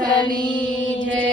નાથની જય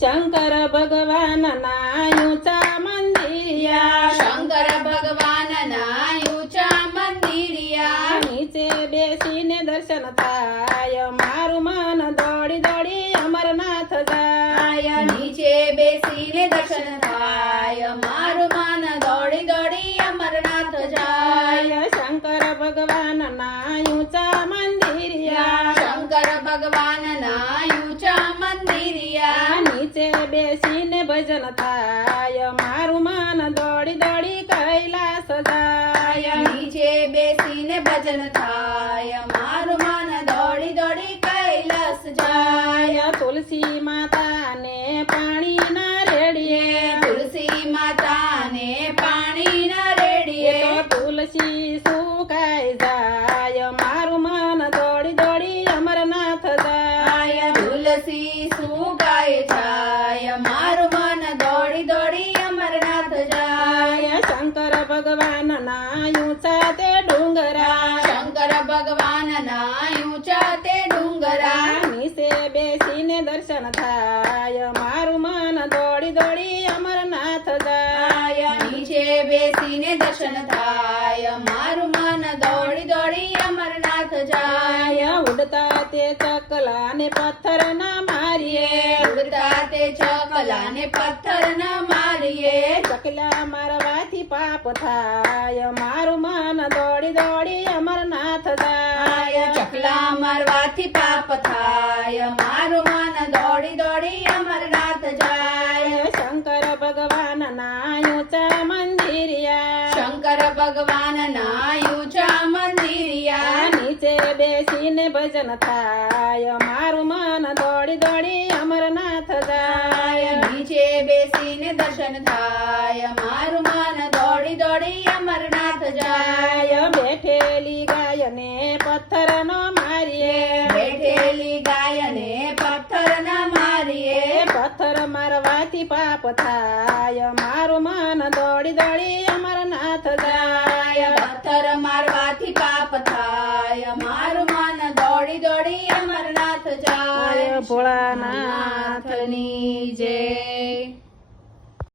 શંકર ભગવાન ના ઊંચા મંદિરિયા શંકર ભગવાનના ઊંચા મંદિરિયા નીચે બેસીને દર્શન થાય મારું મન દોડી દોડી અમરનાથ જાય આયા નીચે બેસીને દર્શન થાય મારું મન દોડી દોડી અમરનાથ જાય શંકર ભગવાન ના ઊંચા મંદિરિયા શંકર ભગવાનના ઊંચા મંદિરિયા નીચે બેસીને ભજન થાય મારું મન દોડી દોડી કૈલાસ જાય નીચે બેસીને ભજન થાય મારું મન દોડી દોડી કૈલાસ જાય તુલસી માતાને પાણી ના રેડીએ તુલસી માતાને પાણી ના રેડીએ તુલસી સુકાઈ જાય મારું મન દોડી દોડી અમરનાથ જાય આયા તુલસી સુકાય જાય મારું મન દોડી દોડી અમરનાથ જાય શંકર ભગવાન ના ઊંચા તે ડુંગરા. શંકર ભગવાનના ઊંચા તે ડુંગરા. નીચે બેસીને દર્શન થાય. મારું મન દોડી દોડી અમરનાથ જાય. નીચે બેસીને દર્શન થાય. મારું મન દોડી દોડી અમરનાથ જાય. જાય ઉડતા તે ચકલા ને પથ્થર ના મારીએ. ઉડતા તે ચકલા ને પથ્થર ન મારીએ. ચકલા મારવાથી પાપ થાય. મારું મન દોડી દોડી અમરનાથ જાય. ચકલા મારવાથી પાપ થાય. મારું મન દોડી દોડી અમરનાથ જાય. શંકર ભગવાન ના ઊંચા મંદિરિયા શંકર ભગવાન નાયુ ઊંચા મંદિરિયા નીચે બેસીને ભજન થાય. મારું મન દોડી દોડી થાય મારું મન દોડી દોડી અમરનાથ જાય. બેઠેલી ગાયને પથ્થર ન મારીએ. બેઠેલી ગાયને પથ્થર ન મારીએ પથ્થર મારવાથી પાપ થાય. મારું મન દોડી દોડી અમરનાથ જાય. પથ્થર મારવાથી પાપ થાય. મારું મન દોડી દોડી અમરનાથ જાય. ભોળાનાથની જય